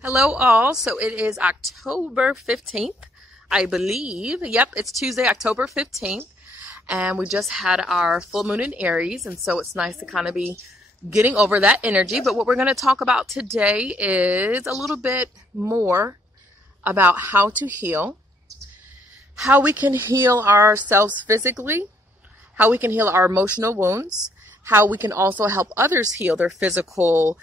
Hello all. So it is October 15th, I believe. Yep, it's Tuesday, October 15th. And we just had our full moon in Aries. And so it's nice to kind of be getting over that energy. But what we're going to talk about today is a little bit more about how to heal, how we can heal ourselves physically, how we can heal our emotional wounds, how we can also help others heal their physical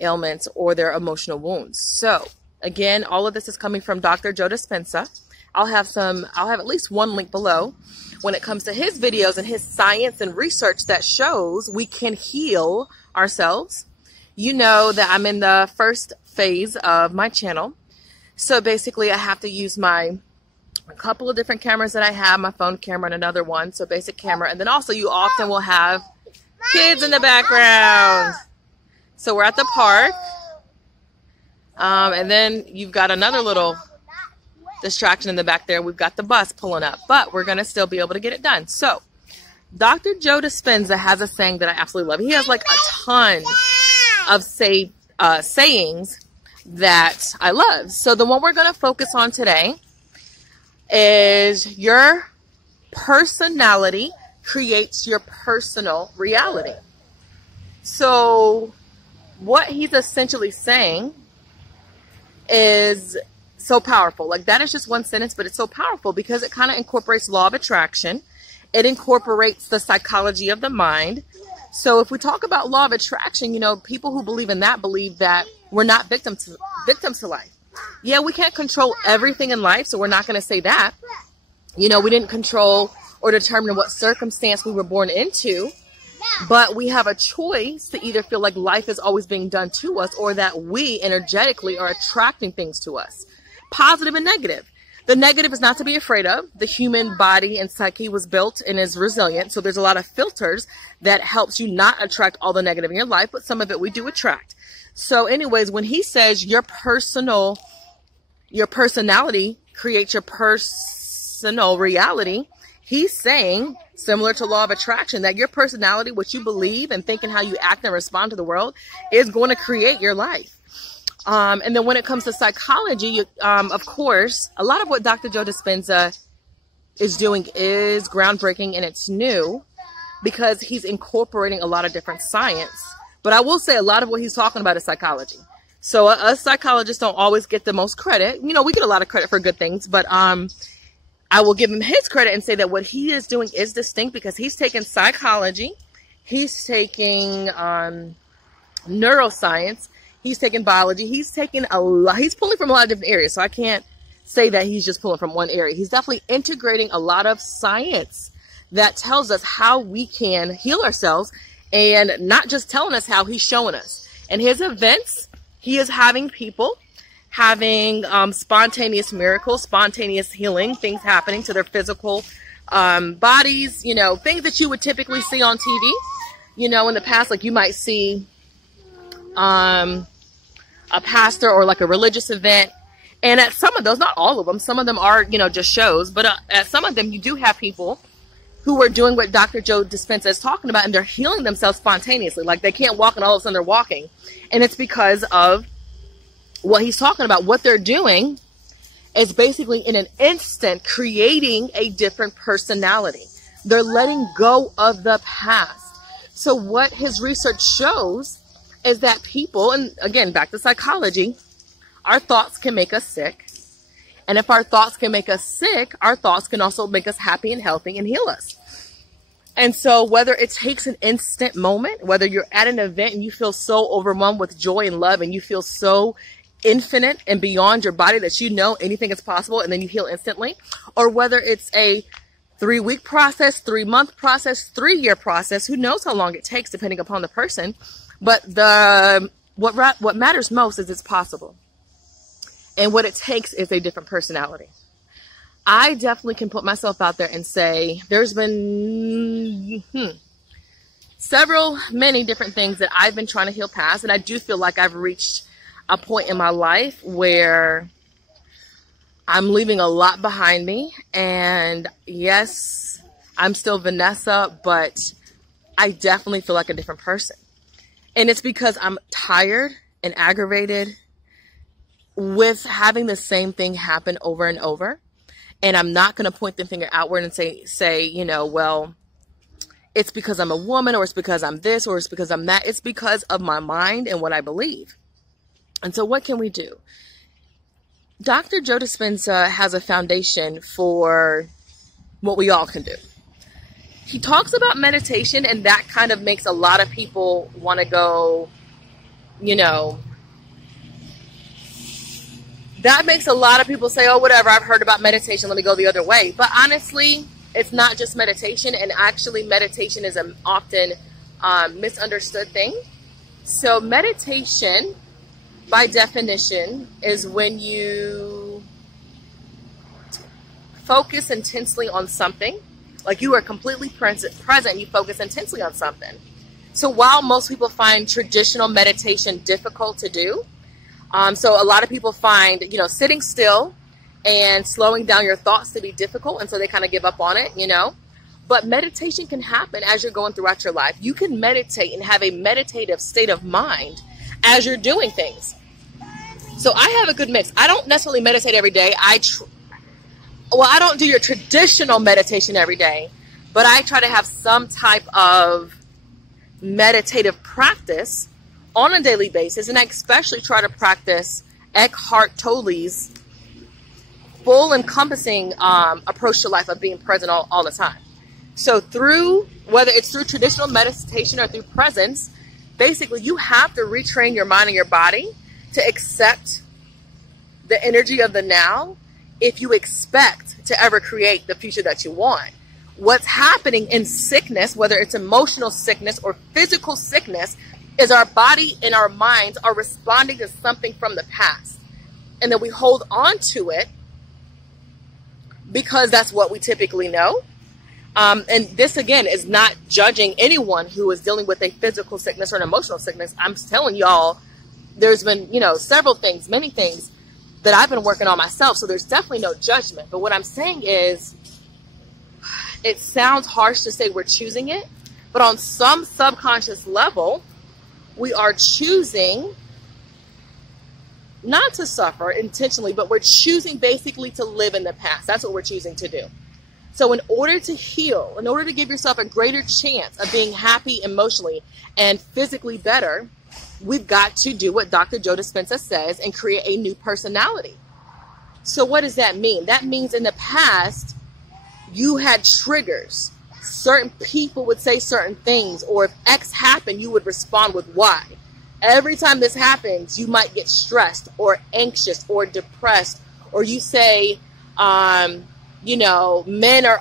ailments or their emotional wounds. So again, all of this is coming from Dr. Joe Dispenza. I'll have at least one link below when it comes to his videos and his science and research that shows we can heal ourselves. You know that I'm in the first phase of my channel. So basically I have to use a couple of different cameras that I have, my phone camera and another one. So basic camera. And then also you often will have kids in the background. So we're at the park. And then you've got another little distraction in the back there. We've got the bus pulling up, but we're going to still be able to get it done. So Dr. Joe Dispenza has a saying that I absolutely love. He has like a ton of sayings that I love. So the one we're going to focus on today is your personality creates your personal reality. So what he's essentially saying is so powerful. Like, that is just one sentence, but it's so powerful because it kind of incorporates law of attraction. It incorporates the psychology of the mind. So if we talk about law of attraction, you know, people who believe in that believe that we're not victims to life. Yeah, we can't control everything in life, so we're not going to say that. You know, we didn't control or determine what circumstance we were born into, but we have a choice to either feel like life is always being done to us or that we energetically are attracting things to us, positive and negative. The negative is not to be afraid of. The human body and psyche was built and is resilient. So there's a lot of filters that helps you not attract all the negative in your life, but some of it we do attract. So anyways, when he says your personality creates your personal reality, he's saying, similar to law of attraction, that your personality, what you believe and think and how you act and respond to the world is going to create your life. And then when it comes to psychology, of course, a lot of what Dr. Joe Dispenza is doing is groundbreaking and it's new because he's incorporating a lot of different science. But I will say a lot of what he's talking about is psychology. So us psychologists don't always get the most credit. You know, we get a lot of credit for good things, but I will give him his credit and say that what he is doing is distinct because he's taking psychology, he's taking neuroscience, he's taking biology, he's taking a lot, he's pulling from a lot of different areas. So I can't say that he's just pulling from one area. He's definitely integrating a lot of science that tells us how we can heal ourselves and not just telling us how, he's showing us. In his events, he is having people having spontaneous miracles, spontaneous healing, things happening to their physical bodies, you know, things that you would typically see on TV. You know, in the past, like you might see a pastor or like a religious event. And at some of those, not all of them, some of them are, you know, just shows. But at some of them, you do have people who are doing what Dr. Joe Dispenza is talking about, and they're healing themselves spontaneously. Like they can't walk and all of a sudden they're walking. And it's because of what he's talking about. What they're doing is basically in an instant creating a different personality. They're letting go of the past. So what his research shows is that people, and again, back to psychology, our thoughts can make us sick. And if our thoughts can make us sick, our thoughts can also make us happy and healthy and heal us. And so whether it takes an instant moment, whether you're at an event and you feel so overwhelmed with joy and love and you feel so infinite and beyond your body that you know anything is possible and then you heal instantly, or whether it's a 3-week process, 3-month process, 3-year process, who knows how long it takes depending upon the person. But what matters most is it's possible. And what it takes is a different personality. I definitely can put myself out there and say there's been many different things that I've been trying to heal past. And I do feel like I've reached a point in my life where I'm leaving a lot behind me. And yes, I'm still Vanessa, but I definitely feel like a different person. And it's because I'm tired and aggravated with having the same thing happen over and over. And I'm not going to point the finger outward and say, you know, well, it's because I'm a woman, or it's because I'm this, or it's because I'm that. It's because of my mind and what I believe. And so what can we do? Dr. Joe Dispenza has a foundation for what we all can do. He talks about meditation, and that kind of makes a lot of people want to go, you know, that makes a lot of people say, oh, whatever, I've heard about meditation, let me go the other way. But honestly, it's not just meditation, and actually meditation is an often misunderstood thing. So meditation, by definition, is when you focus intensely on something, like you are completely present, you focus intensely on something. So while most people find traditional meditation difficult to do, so a lot of people find, you know, sitting still and slowing down your thoughts to be difficult, and so they kind of give up on it, you know. But meditation can happen as you're going throughout your life. You can meditate and have a meditative state of mind as you're doing things. So I have a good mix. I don't necessarily meditate every day. I don't do your traditional meditation every day, but I try to have some type of meditative practice on a daily basis, and I especially try to practice Eckhart Tolle's full encompassing approach to life of being present all the time. So through, whether it's through traditional meditation or through presence, basically you have to retrain your mind and your body to accept the energy of the now if you expect to ever create the future that you want. What's happening in sickness, whether it's emotional sickness or physical sickness, is our body and our minds are responding to something from the past. And then we hold on to it because that's what we typically know. And this, again, is not judging anyone who is dealing with a physical sickness or an emotional sickness. I'm telling y'all, there's been, you know, several things, many things that I've been working on myself. So there's definitely no judgment. But what I'm saying is, it sounds harsh to say we're choosing it, but on some subconscious level, we are choosing not to suffer intentionally, but we're choosing basically to live in the past. That's what we're choosing to do. So in order to heal, in order to give yourself a greater chance of being happy emotionally and physically better, we've got to do what Dr. Joe Dispenza says and create a new personality. So what does that mean? That means in the past, you had triggers. Certain people would say certain things, or if X happened, you would respond with Y. Every time this happens, you might get stressed or anxious or depressed, or you say, you know,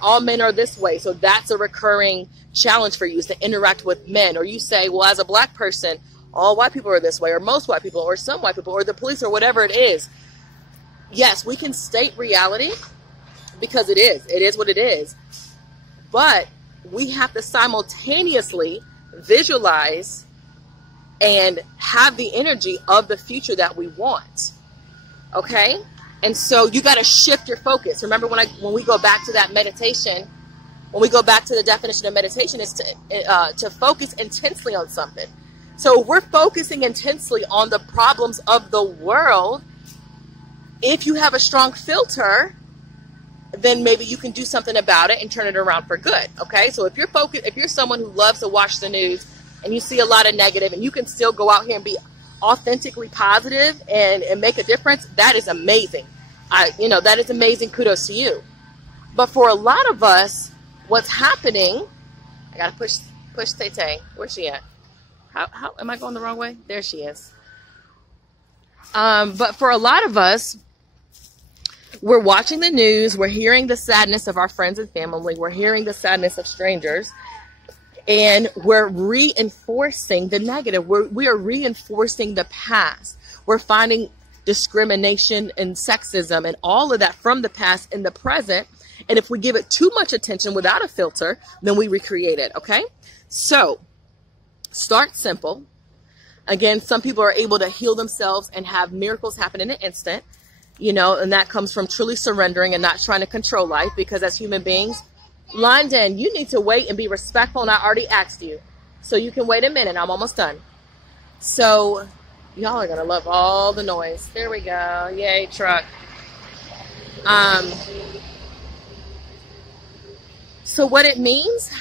all men are this way. So that's a recurring challenge for you, is to interact with men. Or you say, well, as a black person, all white people are this way, or most white people, or some white people, or the police, or whatever it is. Yes, we can state reality because it is what it is. But we have to simultaneously visualize and have the energy of the future that we want. Okay? And so you got to shift your focus. Remember when we go back to that meditation, when we go back to the definition of meditation, is to focus intensely on something. So we're focusing intensely on the problems of the world. If you have a strong filter, then maybe you can do something about it and turn it around for good. Okay? So if you're someone who loves to watch the news and you see a lot of negative, and you can still go out here and be authentically positive and make a difference, that is amazing. That is amazing. Kudos to you. But for a lot of us, what's happening, I gotta push Tay-Tay. Where's she at? How am I going the wrong way? There she is. But for a lot of us, we're watching the news, we're hearing the sadness of our friends and family, we're hearing the sadness of strangers, and we're reinforcing the negative. We are reinforcing the past. We're finding discrimination and sexism and all of that from the past in the present. And if we give it too much attention without a filter, then we recreate it. Okay? So start simple. Again, some people are able to heal themselves and have miracles happen in an instant, and that comes from truly surrendering and not trying to control life, because as human beings, London, you need to wait and be respectful, and I already asked you. So you can wait a minute. I'm almost done. So Y'all are going to love all the noise. There we go. Yay, truck. So what it means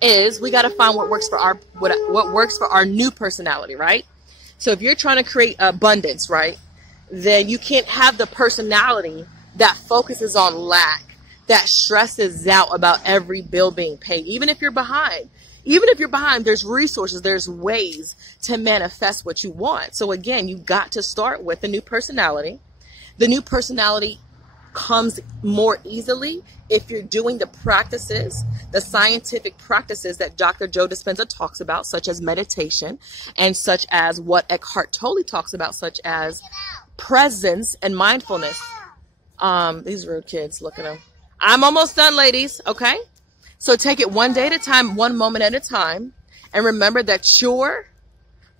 is we got to find what works for what works for our new personality, right? So if you're trying to create abundance, right, then you can't have the personality that focuses on lack, that stresses out about every bill being paid, even if you're behind. Even if you're behind, there's resources, there's ways to manifest what you want. So again, you got to start with the new personality. The new personality comes more easily if you're doing the practices, the scientific practices that Dr. Joe Dispenza talks about, such as meditation, and such as what Eckhart Tolle talks about, such as presence and mindfulness. These rude kids, look at them. I'm almost done, ladies, okay? So take it one day at a time, one moment at a time, and remember that your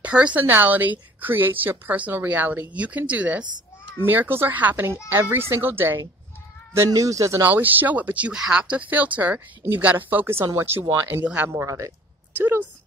personality creates your personal reality. You can do this. Miracles are happening every single day. The news doesn't always show it, but you have to filter, and you've got to focus on what you want, and you'll have more of it. Toodles.